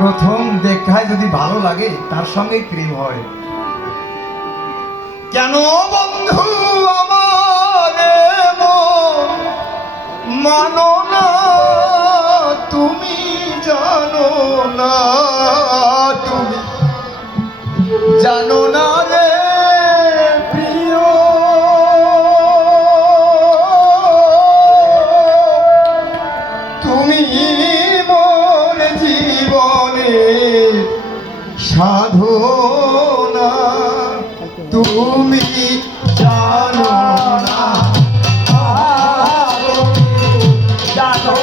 প্রথম দেখায় যদি ভালো লাগে তার সঙ্গে প্রেম হয়। কেন বন্ধু আমার মানো না, তুমি জানো না, তুমি জানো না রে প্রিয়, তুমি মোর জীবনে সাধনা, তুমি জানো না, জানো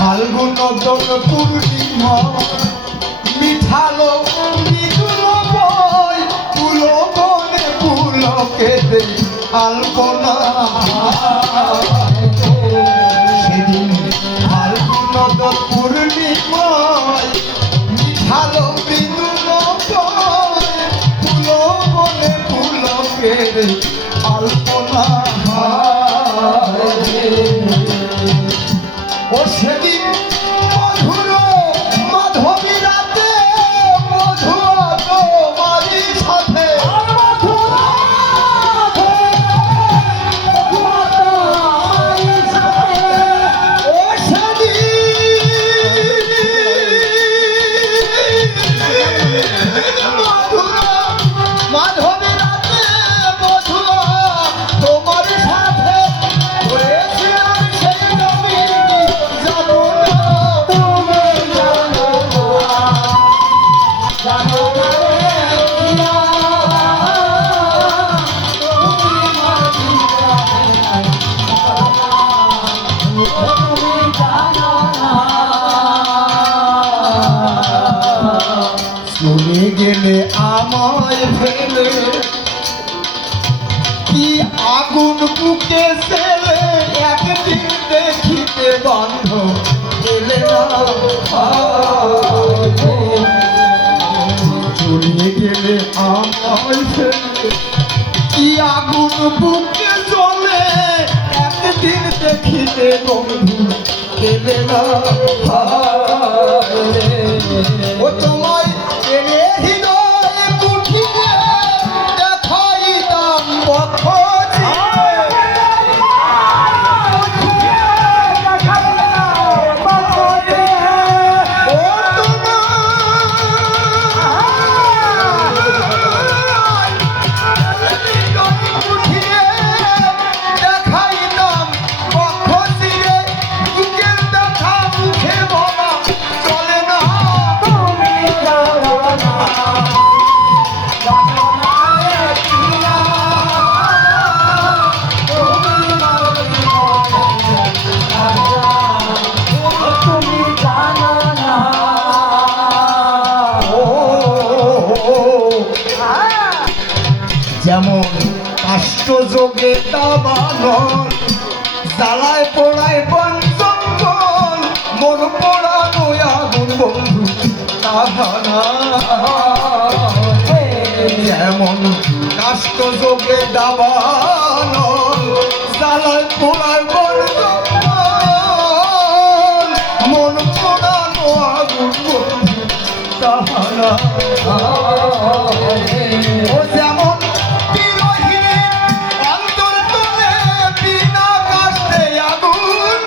ফাল্গুন পূর্ণিমা মিঠালো মৃদুল বই পুলো বনে পুলকেতে আলপনা, সেদিন ফাল্গুন পূর্ণিমায় মিঠালো মৃদুল বই পুলো বনে পুলকেতে আলপনা। ও সেদিন মধুর মাধবী রাতে মধুর তোমারই সাথে, ও সেদিন মধুর মাধবী রাতে মধুর তোমার সাথে হয়েছিলাম সেই নবী, জানো না তুমি জানো না, জানো না চলে গেলে আমায় ফেলে, কি আগুন বুকে ছেলে একদিন দেখিতে বন্ধ এলে না, চলে গেলে আমায় ফেলে, কি আগুন বুকে চলে একদিন দেখিতে বন্ধু এলে না, ও তোমায় এনে হৃদয়ে কুঠিরে দেখাইতাম বক্ষ, যেমন কাষ্ঠযোগে দাবানল জ্বালায় পোড়ায় পঞ্চঙ্গল, মন পোড়ানো আগুন বন্ধু তাহানা, যেমন কাষ্ঠযোগে দাবানল জ্বালায় পোড়ায় পঞ্চঙ্গল, মন পোড়ানো আগুন বন্ধু তাহারা ও যেমন বিরোহিনী অন্তর তোলে বিনা কাষ্টে আগুন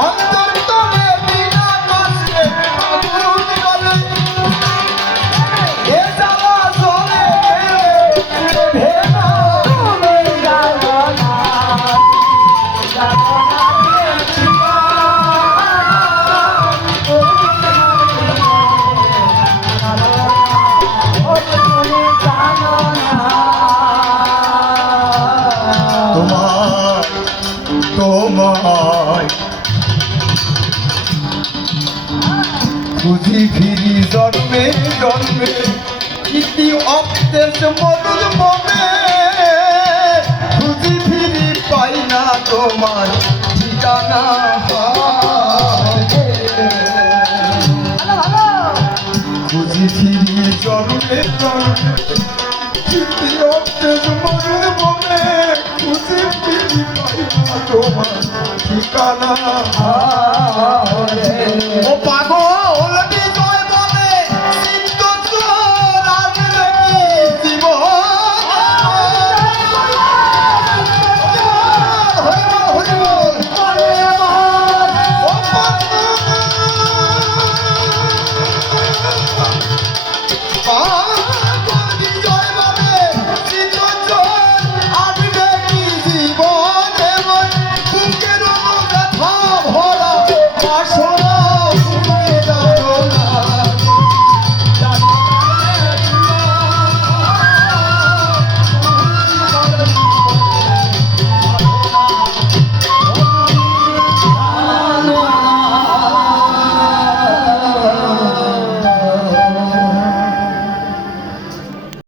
অন্তর তোলে বিনা কাষ্টে আগুন জ্বলে এ জ্বালা জ্বলে ভেনা তোমায় তোমায় খুঁজি ফিরি জন্মে জন্মে ইতি অপ্তেশ মরুর মনে খুঁজি ফিরি পাই না তোমার ঠিকানা খুঁজি ফিরি জন্মে জন্মে ইতি অপ্তেশ মরুর মনে খুঁজি ফিরি পাই না তোমার ঠিকানা ও পাগল